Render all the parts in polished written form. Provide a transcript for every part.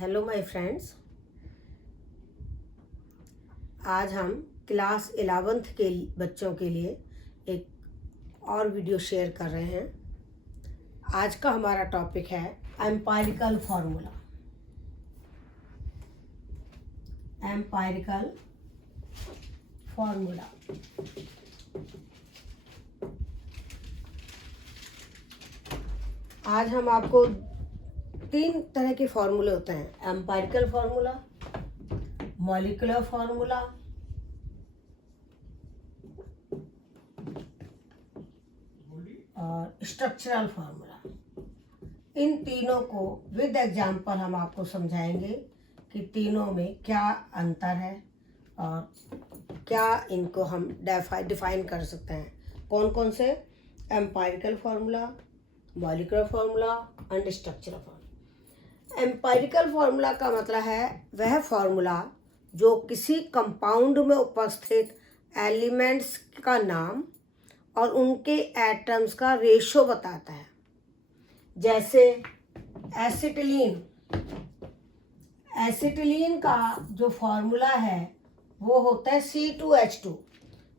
Hello my friends. आज हम class 11th के बच्चों के लिए एक और वीडियो शेयर कर रहे हैं। आज का हमारा टॉपिक है एम्पायरिकल फार्मूला। एम्पायरिकल फार्मूला आज हम आपको 3 तरह के फार्मूले होते हैं: एम्पायरिकल फार्मूला, मॉलिक्यूलर फार्मूला और स्ट्रक्चरल फार्मूला। इन तीनों को विद एग्जाम्पल हम आपको समझाएंगे कि तीनों में क्या अंतर है और क्या इनको हम डिफाइन कर सकते हैं। कौन कौन से? Empirical formula, molecular formula and structural formula. Empirical formula का मतलब है वह फार्मूला जो किसी कंपाउंड में उपस्थित एलिमेंट्स का नाम और उनके एटम्स का रेशो बताता है। जैसे एसिटिलीन का जो फार्मूला है वो होता है C2H2।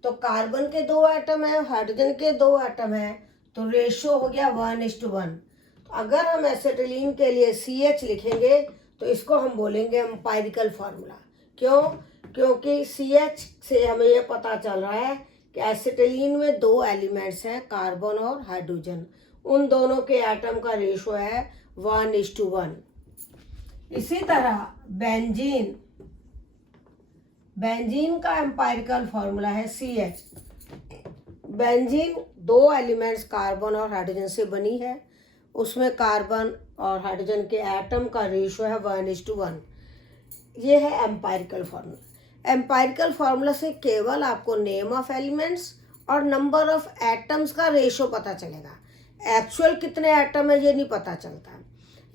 तो कार्बन के 2 एटम है, हाइड्रोजन के 2 एटम है, तो रेशो हो गया 1:1। तो अगर हम एसिटिलीन के लिए CH लिखेंगे तो इसको हम बोलेंगे एम्पायरिकल फार्मूला। क्यों? क्योंकि CH से हमें ये पता चल रहा है कि एसिटिलीन में 2 एलिमेंट्स हैं, कार्बन और हाइड्रोजन। उन दोनों के एटम का रेशो है 1:1। इसी तरह बेंजीन का एम्पायरिकल फार्मूला है CH। बेंजीन 2 एलिमेंट्स कार्बन और हाइड्रोजन से बनी है। उसमें कार्बन और हाइड्रोजन के एटम का रेशो है 1:1। ये है एम्पायरिकल फार्मूला। एम्पायरिकल फार्मूला से केवल आपको नेम ऑफ एलिमेंट्स और नंबर ऑफ एटम्स का रेशो पता चलेगा। एक्चुअल कितने एटम है ये नहीं पता चलता,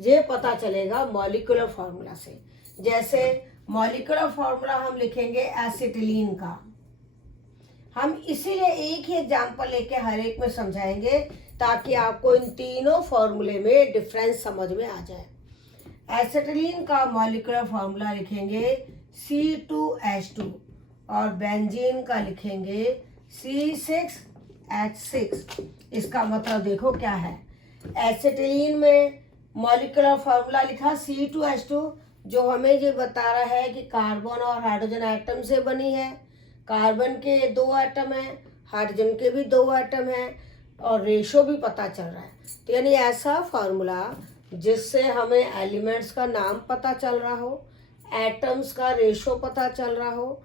ये पता चलेगा मॉलिक्यूलर फार्मूला से। जैसे मॉलिक्यूलर फार्मूला हम लिखेंगे एसिटिलीन का। हम इसीलिए एक ही एग्जाम्पल लेके हर एक में समझाएंगे ताकि आपको इन तीनों फार्मूले में डिफरेंस समझ में आ जाए। एसिटिलीन का मॉलिक्यूलर फार्मूला लिखेंगे C2H2 और बेंजीन का लिखेंगे C6H6। इसका मतलब देखो क्या है। एसिटिलीन में मॉलिक्यूलर फार्मूला लिखा C2H2 जो हमें ये बता रहा है कि कार्बन और हाइड्रोजन एटम से बनी है। कार्बन के 2 एटम हैं, हाइड्रोजन के भी 2 एटम हैं और रेशो भी पता चल रहा है। तो यानी ऐसा फार्मूला जिससे हमें एलिमेंट्स का नाम पता चल रहा हो, एटम्स का रेशो पता चल रहा हो,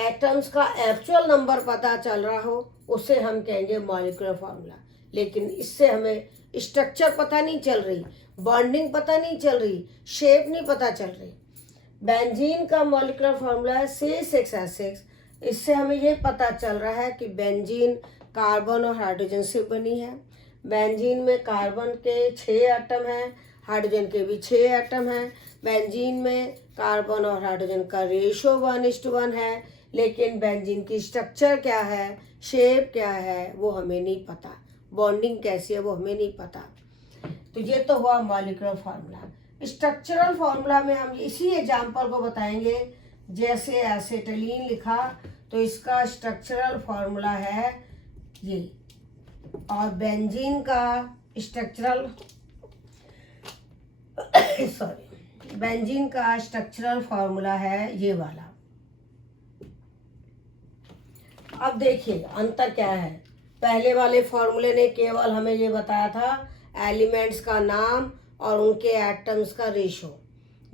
एटम्स का एक्चुअल नंबर पता चल रहा हो, उसे हम कहेंगे मॉलिक्यूलर फार्मूला। लेकिन इससे हमें स्ट्रक्चर पता नहीं चल रही, बॉन्डिंग पता नहीं चल रही, शेप नहीं पता चल रही। बेंजीन का मॉलिक्यूलर फार्मूला है C6H6। इससे हमें ये पता चल रहा है कि बेंजीन कार्बन और हाइड्रोजन से बनी है। बेंजीन में कार्बन के 6 एटम हैं, हाइड्रोजन के भी 6 एटम हैं। बेंजीन में कार्बन और हाइड्रोजन का रेशो 1:1 है, लेकिन बेंजीन की स्ट्रक्चर क्या है, शेप क्या है, वो हमें नहीं पता। बॉन्डिंग कैसी है वो हमें नहीं पता। तो ये तो हुआ मॉलिक्यूलर फार्मूला। स्ट्रक्चरल फार्मूला में हम इसी एग्जाम्पल को बताएंगे। जैसे एसिटिलीन लिखा तो इसका स्ट्रक्चरल फार्मूला है ये, और बेंजीन का स्ट्रक्चरल फार्मूला है ये वाला। अब देखिए अंतर क्या है। पहले वाले फार्मूले ने केवल हमें ये बताया था एलिमेंट्स का नाम और उनके एटम्स का रेशो।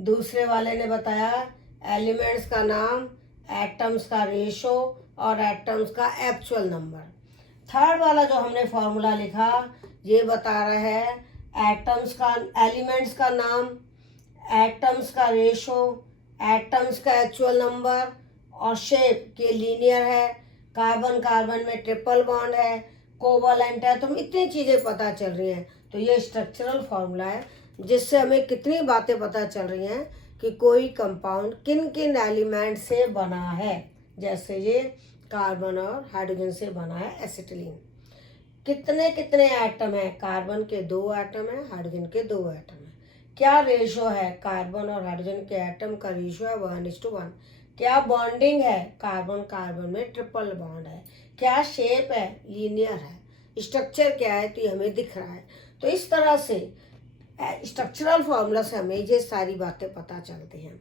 दूसरे वाले ने बताया एलिमेंट्स का नाम, एटम्स का रेशो और एटम्स का एक्चुअल नंबर। थर्ड वाला जो हमने फार्मूला लिखा ये बता रहा है एलिमेंट्स का नाम, एटम्स का रेशो, एटम्स का एक्चुअल नंबर और शेप के लीनियर है, कार्बन कार्बन में ट्रिपल बॉन्ड है, कोवलेंट है। तो इतनी चीज़ें पता चल रही हैं। तो ये स्ट्रक्चरल फार्मूला है जिससे हमें कितनी बातें पता चल रही हैं कि कोई कंपाउंड किन किन एलिमेंट से बना है। जैसे ये कार्बन और हाइड्रोजन से बना है एसिटिलीन। कितने कितने एटम हैं? कार्बन के 2 एटम हैं, हाइड्रोजन के 2 एटम हैं। क्या रेशो है, कार्बन और हाइड्रोजन के एटम का रेशो है 1:1। क्या बॉन्डिंग है, कार्बन कार्बन में ट्रिपल बॉन्ड है। क्या शेप है, लीनियर है। स्ट्रक्चर क्या है, तो ये हमें दिख रहा है। तो इस तरह से स्ट्रक्चरल फार्मूला से हमें ये सारी बातें पता चलती हैं।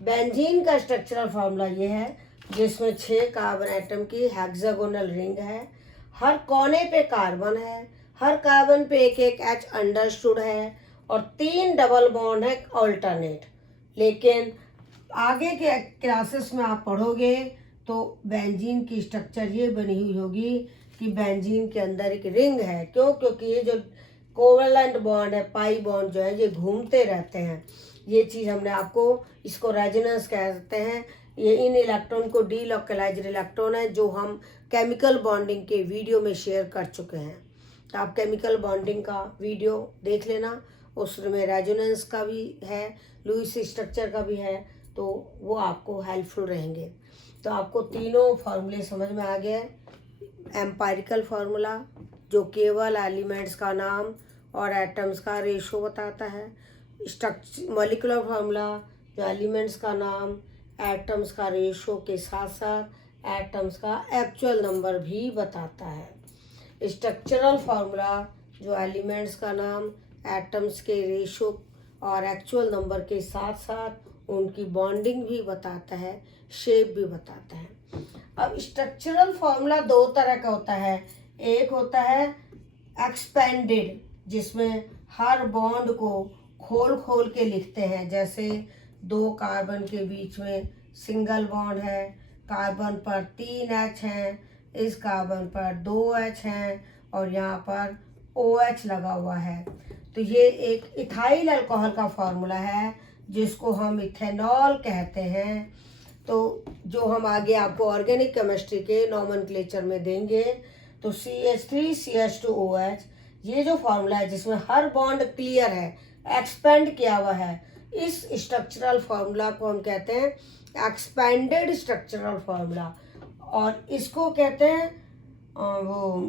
बेंजीन का स्ट्रक्चरल फार्मूला ये है, जिसमें 6 कार्बन एटम की हेक्सागोनल रिंग है। हर कोने पे कार्बन है, हर कार्बन पे एक एक एच अंडरस्टूड है और 3 डबल बॉन्ड है ऑल्टरनेट। लेकिन आगे के क्लासेस में आप पढ़ोगे तो बेंजीन की स्ट्रक्चर ये बनी हुई होगी कि बेंजीन के अंदर एक रिंग है। क्यों? क्योंकि ये जो कोवेलेंट बॉन्ड है, पाई बॉन्ड जो है, ये घूमते रहते हैं। ये चीज़ हमने आपको, इसको रेजोनेंस कहते हैं। ये इन इलेक्ट्रॉन को डीलोकलाइज्ड इलेक्ट्रॉन है, जो हम केमिकल बॉन्डिंग के वीडियो में शेयर कर चुके हैं। तो आप केमिकल बॉन्डिंग का वीडियो देख लेना, उसमें रेजोनेंस का भी है, लुईस स्ट्रक्चर का भी है, तो वो आपको हेल्पफुल रहेंगे। तो आपको तीनों फार्मूले समझ में आ गए। एम्पायरिकल फार्मूला जो केवल एलिमेंट्स का नाम और एटम्स का रेशो बताता है। मॉलिक्यूलर फार्मूला जो एलिमेंट्स का नाम, एटम्स का रेशो के साथ साथ एटम्स का एक्चुअल नंबर भी बताता है। स्ट्रक्चरल फार्मूला जो एलिमेंट्स का नाम, एटम्स के रेशो और एक्चुअल नंबर के साथ साथ उनकी बॉन्डिंग भी बताता है, शेप भी बताता है। अब स्ट्रक्चरल फार्मूला 2 तरह का होता है। एक होता है एक्सपेंडेड, जिसमें हर बॉन्ड को खोल खोल के लिखते हैं। जैसे 2 कार्बन के बीच में सिंगल बॉन्ड है, कार्बन पर 3 H हैं, इस कार्बन पर 2 H हैं और यहाँ पर OH लगा हुआ है। तो ये एक इथाइल अल्कोहल का फार्मूला है, जिसको हम इथेनॉल कहते हैं। तो जो हम आगे आपको ऑर्गेनिक केमिस्ट्री के नॉमेनक्लेचर में देंगे। तो CH3CH2OH ये जो फार्मूला है, जिसमें हर बॉन्ड क्लियर है, एक्सपेंड किया हुआ है, इस स्ट्रक्चरल फार्मूला को हम कहते हैं एक्सपेंडेड स्ट्रक्चरल फार्मूला। और इसको कहते हैं वो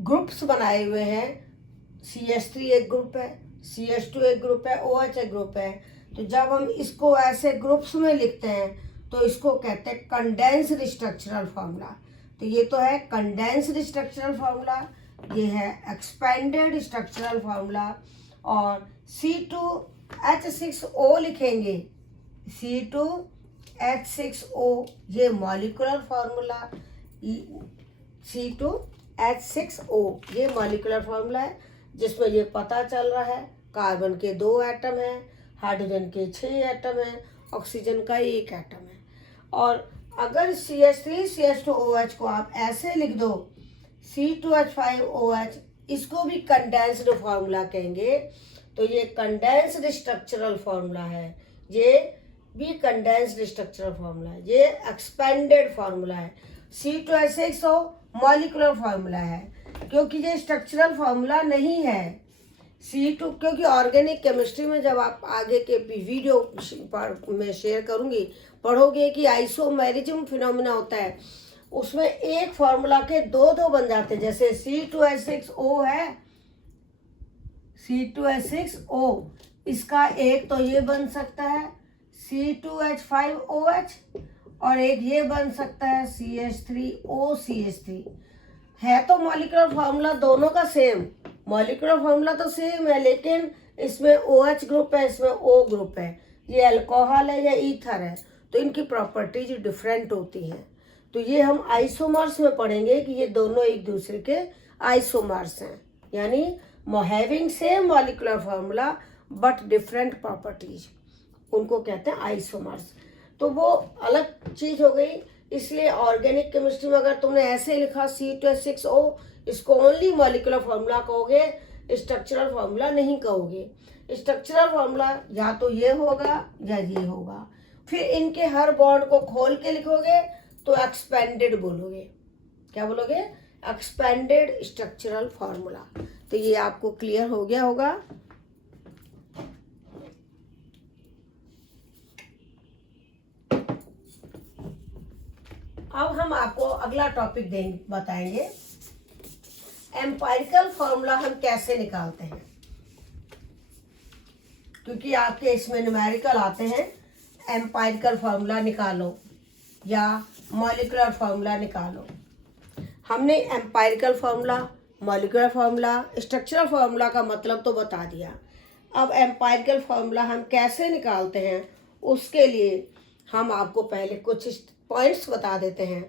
ग्रुप्स बनाए हुए हैं। CH3 एक ग्रुप है, CH2 एक ग्रुप है, OH एक ग्रुप है। तो जब हम इसको ऐसे ग्रुप्स में लिखते हैं तो इसको कहते हैं कंडेंस्ड स्ट्रक्चरल फार्मूला। तो ये तो है कंडेंस्ड स्ट्रक्चरल फार्मूला, ये है एक्सपेंडेड स्ट्रक्चरल फार्मूला। और C2H6O लिखेंगे, C2H6O ये मॉलिक्यूलर फार्मूला, C2H6O ये मॉलिक्यूलर फार्मूला है, जिसमें ये पता चल रहा है कार्बन के 2 एटम हैं, हाइड्रोजन के 6 एटम हैं, ऑक्सीजन का 1 एटम है। और अगर CH3CH2OH को आप ऐसे लिख दो C2H5OH, इसको भी कंडेंस्ड फार्मूला कहेंगे। तो ये कंडेंस्ड स्ट्रक्चरल फार्मूला है, ये भी कंडेंस्ड स्ट्रक्चरल फार्मूला है, ये एक्सपेंडेड फार्मूला है। C2H6O मॉलिक्यूलर फार्मूला है, क्योंकि ये स्ट्रक्चरल फार्मूला नहीं है। C2 क्योंकि ऑर्गेनिक केमिस्ट्री में जब आप आगे के वीडियो में शेयर करूंगी, पढ़ोगे कि आइसोमेरिज्म फिनोमिना होता है, उसमें एक फार्मूला के 2 बन जाते हैं। जैसे C2H6O है, C2H6O, इसका एक तो ये बन सकता है C2H5OH और एक ये बन सकता है CH3OCH3। है तो मॉलिक्यूलर फार्मूला दोनों का सेम, मॉलिक्यूलर फार्मूला तो सेम है, लेकिन इसमें OH ग्रुप है, इसमें O ग्रुप है। ये अल्कोहल है या ईथर है, तो इनकी प्रॉपर्टीज डिफरेंट होती हैं। तो ये हम आइसोमर्स में पढ़ेंगे कि ये दोनों एक दूसरे के आइसोमर्स हैं, यानी having same molecular formula but different properties, उनको कहते हैं आइसोमर्स। तो वो अलग चीज हो गई। इसलिए ऑर्गेनिक केमिस्ट्री में अगर तुमने ऐसे लिखा C2H6O, इसको ओनली मॉलिक्यूलर फार्मूला कहोगे, स्ट्रक्चरल फार्मूला नहीं कहोगे। स्ट्रक्चरल फार्मूला या तो ये होगा या ये होगा। फिर इनके हर बॉन्ड को खोल के लिखोगे तो एक्सपेंडेड बोलोगे। क्या बोलोगे? Expanded structural formula. तो ये आपको क्लियर हो गया होगा। अब हम आपको अगला टॉपिक बताएंगे, एम्पायरिकल फार्मूला हम कैसे निकालते हैं। क्योंकि आपके इसमें न्यूमेरिकल आते हैं। एम्पायरिकल फार्मूला निकालो या मॉलिक्यूलर फार्मूला निकालो। हमने empirical formula, molecular formula, structural formula का मतलब तो बता दिया। अब एम्पायरिकल फार्मूला हम कैसे निकालते हैं उसके लिए हम आपको पहले कुछ पॉइंट्स बता देते हैं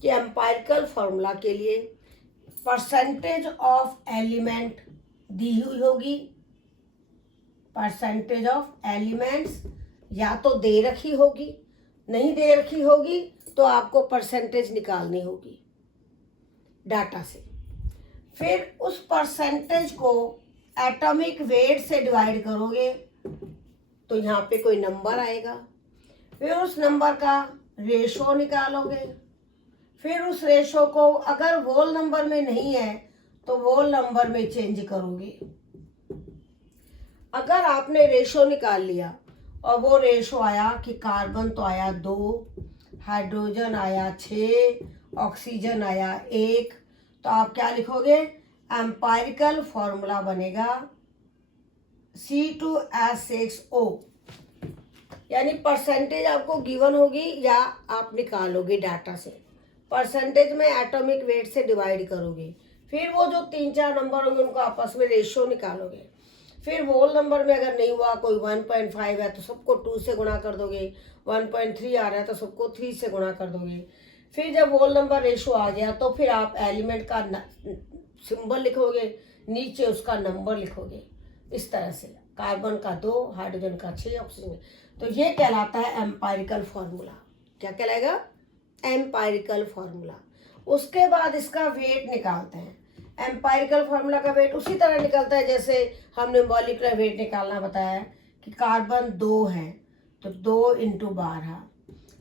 कि एम्पायरिकल फार्मूला के लिए परसेंटेज ऑफ एलिमेंट दी हुई होगी। परसेंटेज ऑफ एलिमेंट्स या तो दे रखी होगी, नहीं दे रखी होगी तो आपको परसेंटेज निकालनी होगी डाटा से। फिर उस परसेंटेज को एटॉमिक वेट से डिवाइड करोगे तो यहाँ पे कोई नंबर आएगा। फिर उस नंबर का रेशो निकालोगे। फिर उस रेशो को अगर होल नंबर में नहीं है तो होल नंबर में चेंज करोगे। अगर आपने रेशो निकाल लिया और वो रेशो आया कि कार्बन तो आया 2, हाइड्रोजन आया 6, ऑक्सीजन आया 1, तो आप क्या लिखोगे? एम्पायरिकल फॉर्मूला बनेगा C2H6O, यानी परसेंटेज आपको गिवन होगी या आप निकालोगे डाटा से। परसेंटेज में एटॉमिक वेट से डिवाइड करोगे। फिर वो जो 3-4 नंबर होंगे उनको आपस में रेशियो निकालोगे। फिर होल नंबर में अगर नहीं हुआ, कोई 1.5 है तो सबको 2 से गुणा कर दोगे, 1.3 आ रहा है तो सबको 3 से गुणा कर दोगे। फिर जब होल नंबर रेशो आ गया तो फिर आप एलिमेंट का सिंबल लिखोगे, नीचे उसका नंबर लिखोगे। इस तरह से कार्बन का 2, हाइड्रोजन का 6, ऑक्सीजन। तो ये कहलाता है एम्पायरिकल फॉर्मूला। क्या कहलाएगा? Empirical formula. उसके बाद इसका वेट निकालते हैं। एम्पायरिकल फार्मूला का वेट उसी तरह निकलता है जैसे हमने मॉलिक्यूलर वेट निकालना बताया है कि कार्बन 2 है तो 2 × 12,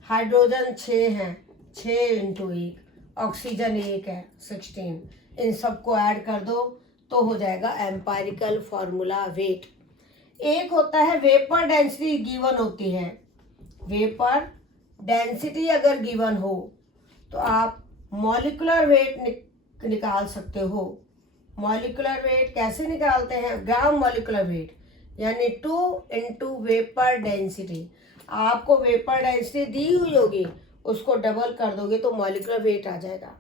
हाइड्रोजन 6 है 6 × 1, ऑक्सीजन 1 है 16। इन सबको ऐड कर दो तो हो जाएगा एम्पायरिकल फार्मूला वेट। एक होता है वेपर डेंसिटी गिवन होती है। वेपर डेंसिटी अगर गिवन हो तो आप मॉलिक्यूलर वेट निकाल सकते हो। मॉलिक्यूलर वेट कैसे निकालते हैं? ग्राम मॉलिक्यूलर वेट यानी 2 × वेपर डेंसिटी। आपको वेपर डेंसिटी दी हुई होगी, उसको डबल कर दोगे तो मॉलिक्यूलर वेट आ जाएगा।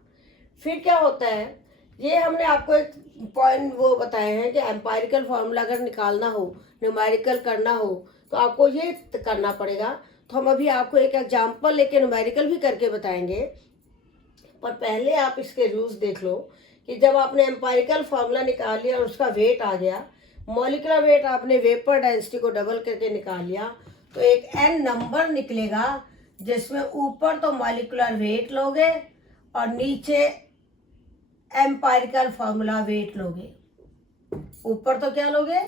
फिर क्या होता है, ये हमने आपको एक पॉइंट वो बताए हैं कि एम्पायरिकल फार्मूला अगर निकालना हो, न्यूमेरिकल करना हो तो आपको ये करना पड़ेगा। तो हम अभी आपको एक एग्जाम्पल लेके न्यूमेरिकल भी करके बताएंगे, पर पहले आप इसके रूल्स देख लो कि जब आपने एम्पायरिकल फार्मूला निकाल लिया और उसका वेट आ गया, मॉलिक्यूलर वेट आपने वेपर डेंसिटी को डबल करके निकाल लिया तो एक n नंबर निकलेगा जिसमें ऊपर तो मॉलिक्यूलर वेट लोगे और नीचे एम्पायरिकल फार्मूला वेट लोगे। ऊपर तो क्या लोगे?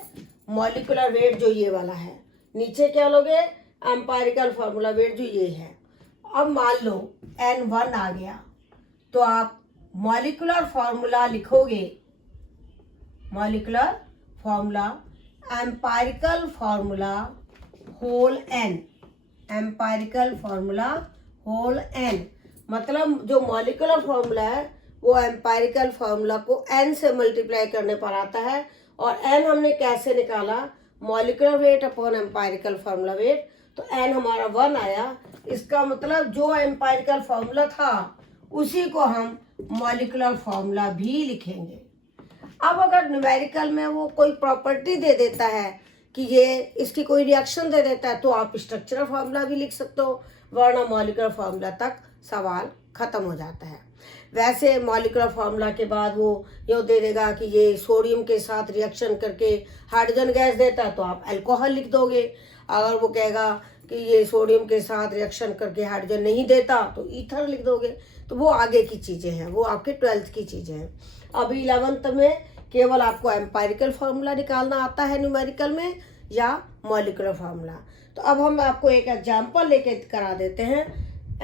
मॉलिक्यूलर वेट जो ये वाला है, नीचे क्या लोगे? एम्पायरिकल फार्मूला वेट जो ये है। अब मान लो n1 आ गया तो आप मॉलिक्यूलर फार्मूला लिखोगे। Molecular formula empirical formula whole n, empirical formula whole n, मतलब जो मॉलिक्यूलर फार्मूला है वो एम्पायरिकल फार्मूला को n से मल्टीप्लाई करने पर आता है। और n हमने कैसे निकाला? Molecular weight upon empirical formula weight, तो n हमारा 1 आया। इसका मतलब जो एम्पायरिकल फार्मूला था उसी को हम मॉलिक्यूलर फार्मूला भी लिखेंगे। अब अगर न्यूमेरिकल में वो कोई प्रॉपर्टी दे देता है कि ये इसकी कोई रिएक्शन दे देता है तो आप स्ट्रक्चरल फार्मूला भी लिख सकते हो, वरना मॉलिक्यूलर फार्मूला तक सवाल खत्म हो जाता है। वैसे मॉलिक्यूलर फार्मूला के बाद वो ये दे देगा कि ये सोडियम के साथ रिएक्शन करके हाइड्रोजन गैस देता है तो आप अल्कोहल लिख दोगे। अगर वो कहेगा कि ये सोडियम के साथ रिएक्शन करके हाइड्रोजन नहीं देता तो ईथर लिख दोगे। तो वो आगे की चीज़ें हैं, वो आपके 12th की चीज़ें हैं। अभी 11th में केवल आपको एम्पायरिकल फार्मूला निकालना आता है न्यूमेरिकल में या मॉलिक्यूलर फार्मूला। तो अब हम आपको एक एग्जाम्पल लेके करा देते हैं।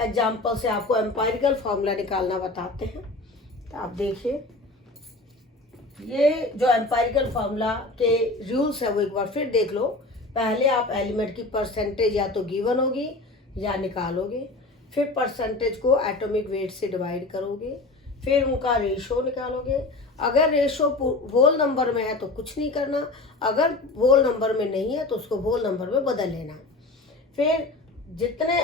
एग्जाम्पल से आपको एम्पायरिकल फार्मूला निकालना बताते हैं। तो आप देखिए, ये जो एम्पायरिकल फार्मूला के रूल्स है वो एक बार फिर देख लो। पहले आप एलिमेंट की परसेंटेज या तो गिवन होगी या निकालोगे। फिर परसेंटेज को एटॉमिक वेट से डिवाइड करोगे। फिर उनका रेशो निकालोगे। अगर रेशो होल नंबर में है तो कुछ नहीं करना, अगर होल नंबर में नहीं है तो उसको होल नंबर में बदल लेना। फिर जितने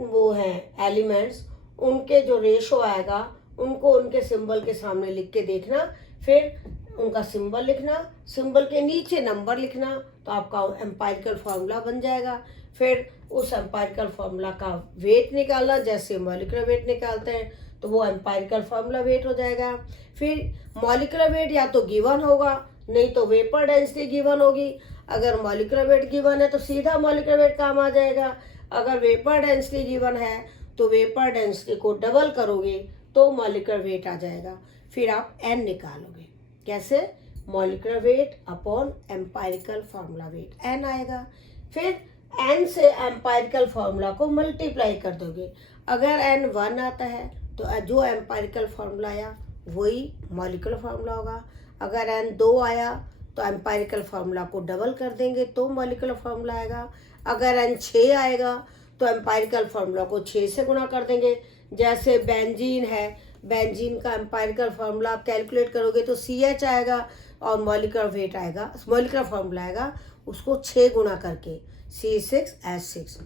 वो हैं एलिमेंट्स, उनके जो रेशो आएगा उनको उनके सिंबल के सामने लिख के देखना, फिर उनका सिंबल लिखना, सिंबल के नीचे नंबर लिखना, तो आपका एम्पायरिकल फार्मूला बन जाएगा। फिर उस एम्पायरिकल फार्मूला का वेट निकालना, जैसे मॉलिक्यूलर वेट निकालते हैं तो वो एम्पायरिकल फार्मूला वेट हो जाएगा। फिर मॉलिक्यूलर वेट या तो गिवन होगा, नहीं तो वेपर डेंसिटी गिवन होगी। अगर मॉलिक्यूलर वेट गिवन है तो सीधा मॉलिक्यूलर वेट काम आ जाएगा। अगर वेपर डेंसिटी गिवन है तो वेपर डेंसिटी को डबल करोगे तो मॉलिक्यूलर वेट आ जाएगा। फिर आप एन निकालोगे, कैसे? Molecular weight upon empirical formula weight, N आएगा। फिर एन से एम्पायरिकल फार्मूला को मल्टीप्लाई कर दोगे। अगर एन 1 आता है तो जो एम्पायरिकल फार्मूला आया वही मॉलिक्यूलर फार्मूला होगा। अगर एन 2 आया तो एम्पायरिकल फार्मूला को डबल कर देंगे तो मॉलिक्यूलर फार्मूला आएगा। अगर एन 6 आएगा तो एम्पायरिकल फार्मूला को 6 से गुणा कर देंगे। जैसे बेंजीन है, बेंजीन का एम्पायरिकल फार्मूला आप कैलकुलेट करोगे तो CH आएगा और मॉलिक्यूलर वेट आएगा, मॉलिक्यूलर फार्मूला आएगा उसको 6 गुणा करके, C6H6।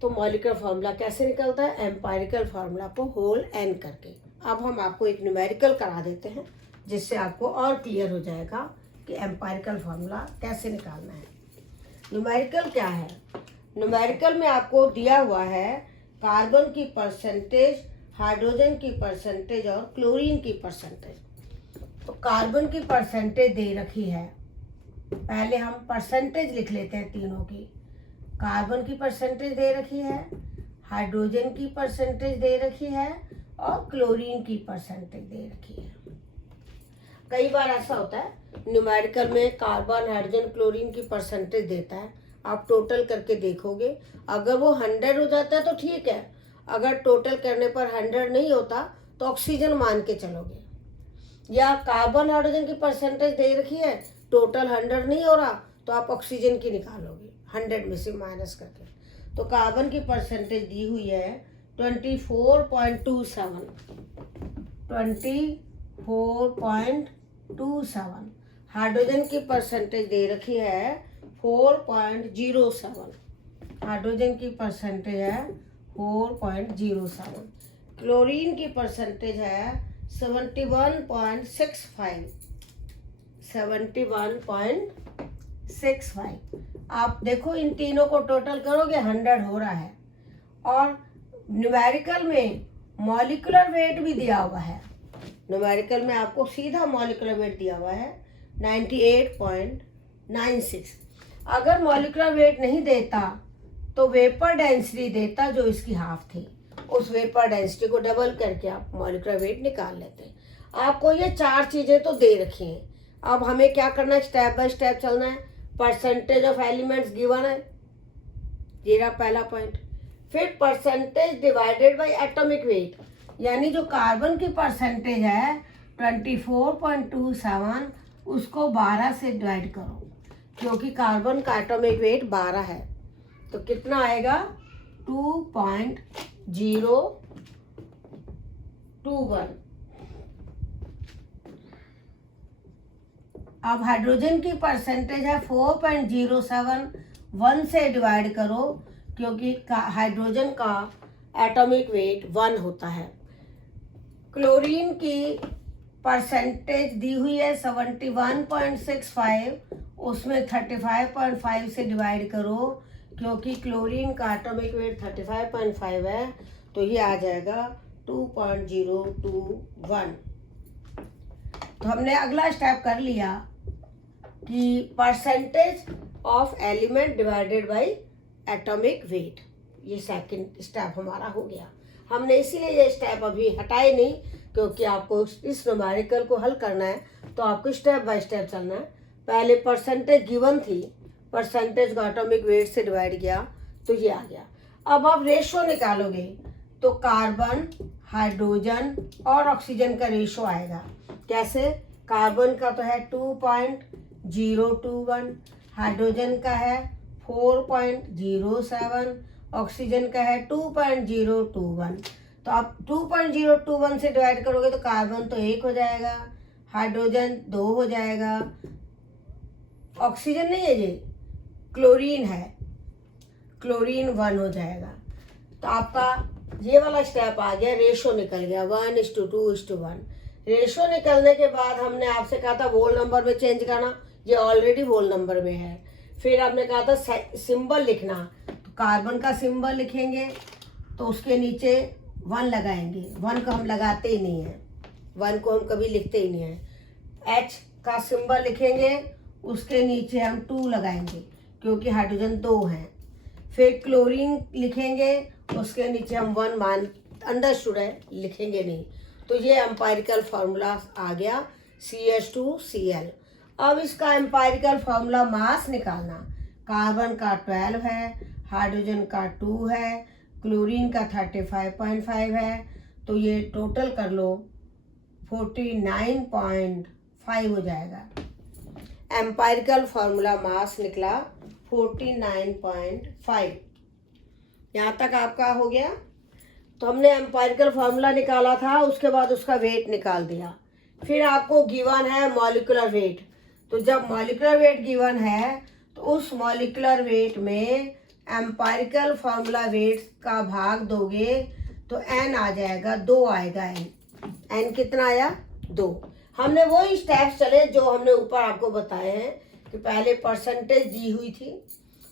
तो मॉलिक्यूलर फार्मूला कैसे निकलता है? एम्पायरिकल फार्मूला को होल एन करके। अब हम आपको एक न्यूमेरिकल करा देते हैं जिससे आपको और क्लियर हो जाएगा कि एम्पायरिकल फार्मूला कैसे निकालना है। न्यूमेरिकल क्या है? न्यूमेरिकल में आपको दिया हुआ है कार्बन की परसेंटेज, हाइड्रोजन की परसेंटेज और क्लोरीन की परसेंटेज। तो कार्बन की परसेंटेज दे रखी है, पहले हम परसेंटेज लिख लेते हैं तीनों की। कार्बन की परसेंटेज दे रखी है, हाइड्रोजन की परसेंटेज दे रखी है और क्लोरीन की परसेंटेज दे रखी है। कई बार ऐसा होता है न्यूमेरिकल में कार्बन, हाइड्रोजन, क्लोरीन की परसेंटेज देता है, आप टोटल करके देखोगे, अगर वो 100 हो जाता है तो ठीक है, अगर टोटल करने पर 100 नहीं होता तो ऑक्सीजन मान के चलोगे। या कार्बन, हाइड्रोजन की परसेंटेज दे रखी है, टोटल 100 नहीं हो रहा तो आप ऑक्सीजन की निकालोगे 100 में से माइनस करके। तो कार्बन की परसेंटेज दी हुई है 24.27, 24.27। हाइड्रोजन की परसेंटेज दे रखी है 4.07, हाइड्रोजन की परसेंटेज है 4.07। क्लोरीन की परसेंटेज है 71.65, 71.65। आप देखो इन तीनों को टोटल करोगे 100 हो रहा है। और न्यूमेरिकल में मॉलिक्यूलर वेट भी दिया हुआ है, न्यूमेरिकल में आपको सीधा मॉलिक्यूलर वेट दिया हुआ है 98.96। अगर मॉलिक्यूलर वेट नहीं देता तो वेपर डेंसिटी देता जो इसकी हाफ थी, उस वेपर डेंसिटी को डबल करके आप मॉलिक्यूलर वेट निकाल लेते। आपको ये 4 चीज़ें तो दे रखी हैं, अब हमें क्या करना है? स्टेप बाय स्टेप चलना है। परसेंटेज ऑफ एलिमेंट्स गिवन है, ये पहला पॉइंट। फिर percentage divided by atomic weight, यानी जो कार्बन की परसेंटेज है 24.27 उसको 12 से डिवाइड करो, क्योंकि कार्बन का एटॉमिक वेट 12 है तो कितना आएगा? 2.021। अब हाइड्रोजन की परसेंटेज है 4.07, 1 से डिवाइड करो क्योंकि हाइड्रोजन का एटॉमिक वेट 1 होता है। क्लोरीन की परसेंटेज दी हुई है 71.65, उसमें 35.5 से डिवाइड करो क्योंकि क्लोरीन का एटॉमिक वेट 35.5 है तो ये आ जाएगा 2.021। तो हमने अगला स्टेप कर लिया कि percentage of element divided by atomic weight, ये सेकंड स्टेप हमारा हो गया। हमने इसीलिए ये स्टेप अभी हटाए नहीं क्योंकि आपको इस न्यूमेरिकल को हल करना है तो आपको स्टेप बाय स्टेप चलना है। पहले परसेंटेज गिवन थी, परसेंटेज को एटॉमिक वेट से डिवाइड किया तो ये आ गया। अब आप रेशो निकालोगे तो कार्बन, हाइड्रोजन और ऑक्सीजन का रेशो आएगा। कैसे? कार्बन का तो है 2.021, हाइड्रोजन का है 4.07, ऑक्सीजन का है 2.021। तो आप 2.021 से डिवाइड करोगे तो कार्बन तो 1 हो जाएगा, हाइड्रोजन 2 हो जाएगा, ऑक्सीजन नहीं है ये, क्लोरीन है, क्लोरीन 1 हो जाएगा। तो आपका ये वाला स्टेप आ गया, रेशो निकल गया 1:2:1। रेशो निकलने के बाद हमने आपसे कहा था वोल नंबर में चेंज करना, ये ऑलरेडी वोल नंबर में है। फिर आपने कहा था सिंबल लिखना, तो कार्बन का सिंबल लिखेंगे तो उसके नीचे 1 लगाएंगे। 1 को हम लगाते ही नहीं है, 1 को हम कभी लिखते ही नहीं है। H का सिंबल लिखेंगे, उसके नीचे हम 2 लगाएंगे क्योंकि हाइड्रोजन 2 हैं। फिर क्लोरीन लिखेंगे, उसके नीचे हम 1 मान अंडरस्टूड है, लिखेंगे नहीं। तो ये एम्पायरिकल फार्मूला आ गया CH2Cl। अब इसका एम्पायरिकल फार्मूला मास निकालना, कार्बन का 12 है, हाइड्रोजन का 2 है, क्लोरीन का 35.5 है, तो ये टोटल कर लो 49.5 हो जाएगा। एम्पायरिकल फार्मूला मास निकला 49.5। यहाँ तक आपका हो गया। तो हमने एम्पायरिकल फार्मूला निकाला था, उसके बाद उसका वेट निकाल दिया। फिर आपको गिवन है मॉलिक्यूलर वेट। तो जब मॉलिक्यूलर वेट गिवन है तो उस मॉलिक्यूलर वेट में एम्पायरिकल फार्मूला वेट का भाग दोगे तो n आ जाएगा, 2 आएगा। n कितना आया? 2। हमने वही स्टेप्स चले जो हमने ऊपर आपको बताए हैं कि पहले परसेंटेज दी हुई थी,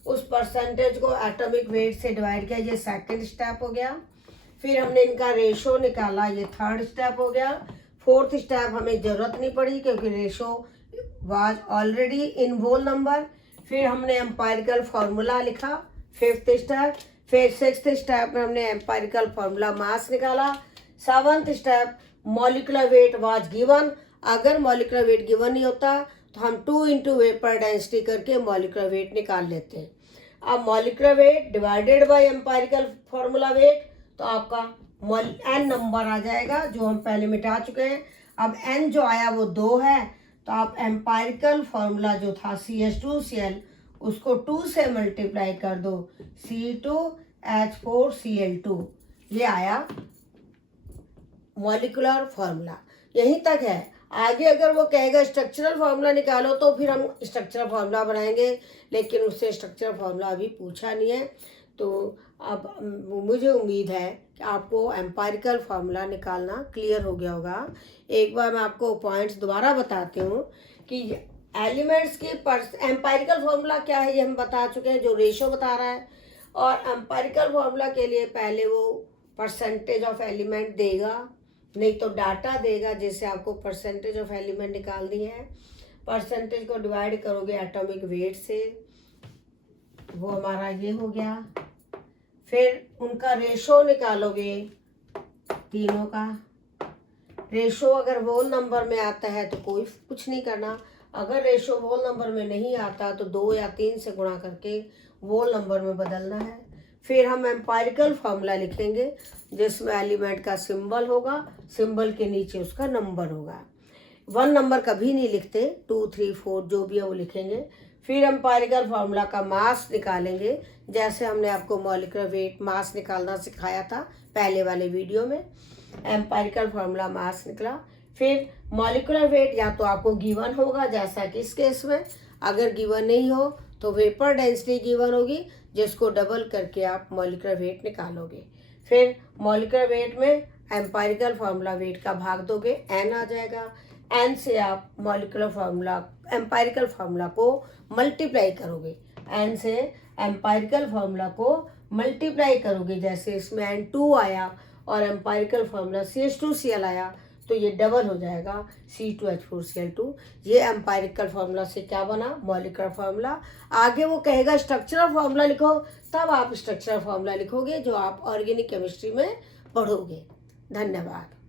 उस परसेंटेज को एटॉमिक वेट से डिवाइड किया, ये सेकंड स्टेप हो गया। फिर हमने इनका रेशो निकाला, ये थर्ड स्टेप हो गया। फोर्थ स्टेप हमें ज़रूरत नहीं पड़ी क्योंकि ratio was already in whole number. फिर हमने एम्पायरिकल फार्मूला लिखा, फिफ्थ स्टेप। फिर सिक्स्थ स्टेप में हमने एम्पायरिकल फार्मूला मास निकाला। Seventh step molecular weight was given. अगर मॉलिक्यूलर वेट गिवन नहीं होता तो हम 2 × वेपर डेंसिटी करके मॉलिक्यूलर वेट निकाल लेते हैं। अब molecular weight divided by empirical formula weight, तो आपका n नंबर आ जाएगा जो हम पहले मिटा चुके हैं। अब n जो आया वो 2 है, तो आप एम्पायरिकल फार्मूला जो था CH2Cl उसको 2 से मल्टीप्लाई कर दो, C2H4Cl2। ये आया मॉलिक्यूलर फार्मूला। यहीं तक है। आगे अगर वो कहेगा स्ट्रक्चरल फार्मूला निकालो तो फिर हम स्ट्रक्चरल फार्मूला बनाएंगे, लेकिन उससे स्ट्रक्चरल फार्मूला अभी पूछा नहीं है। तो अब मुझे उम्मीद है कि आपको एम्पायरिकल फार्मूला निकालना क्लियर हो गया होगा। एक बार मैं आपको पॉइंट्स दोबारा बताती हूँ कि एलिमेंट्स की एम्पायरिकल फार्मूला क्या है, ये हम बता चुके हैं, जो रेशो बता रहा है। और एम्पायरिकल फार्मूला के लिए पहले वो परसेंटेज ऑफ एलिमेंट देगा, नहीं तो डाटा देगा जिससे आपको परसेंटेज ऑफ एलिमेंट निकालनी है। परसेंटेज को डिवाइड करोगे एटॉमिक वेट से, वो हमारा ये हो गया। फिर उनका रेशो निकालोगे, तीनों का रेशो अगर होल नंबर में आता है तो कोई कुछ नहीं करना। अगर रेशो होल नंबर में नहीं आता तो 2 या 3 से गुणा करके होल नंबर में बदलना है। फिर हम एम्पायरिकल फार्मूला लिखेंगे जिसमें एलिमेंट का सिंबल होगा, सिंबल के नीचे उसका नंबर होगा। 1 नंबर कभी नहीं लिखते, 2, 3, 4 जो भी है वो लिखेंगे। फिर एम्पायरिकल फार्मूला का मास निकालेंगे, जैसे हमने आपको मॉलिक्यूलर वेट मास निकालना सिखाया था पहले वाले वीडियो में। एम्पायरिकल फार्मूला मास निकला। फिर मॉलिक्यूलर वेट या तो आपको गिवन होगा जैसा कि इस केस में, अगर गिवन नहीं हो तो वेपर डेंसिटी गिवन होगी जिसको डबल करके आप मॉलिक्यूलर वेट निकालोगे। फिर मॉलिक्यूलर वेट में एम्पायरिकल फार्मूला वेट का भाग दोगे, n आ जाएगा। n से आप मॉलिक्यूलर फार्मूला एम्पायरिकल फार्मूला को मल्टीप्लाई करोगे, n से एम्पायरिकल फार्मूला को मल्टीप्लाई करोगे। जैसे इसमें n2 आया और एम्पायरिकल फार्मूला CH2Cl आया तो ये डबल हो जाएगा C2H4Cl2। ये एम्पायरिकल फार्मूला से क्या बना, मॉलिक्यूलर फार्मूला। आगे वो कहेगा स्ट्रक्चरल फार्मूला लिखो, तब आप स्ट्रक्चरल फार्मूला लिखोगे जो आप ऑर्गेनिक केमिस्ट्री में पढ़ोगे। धन्यवाद।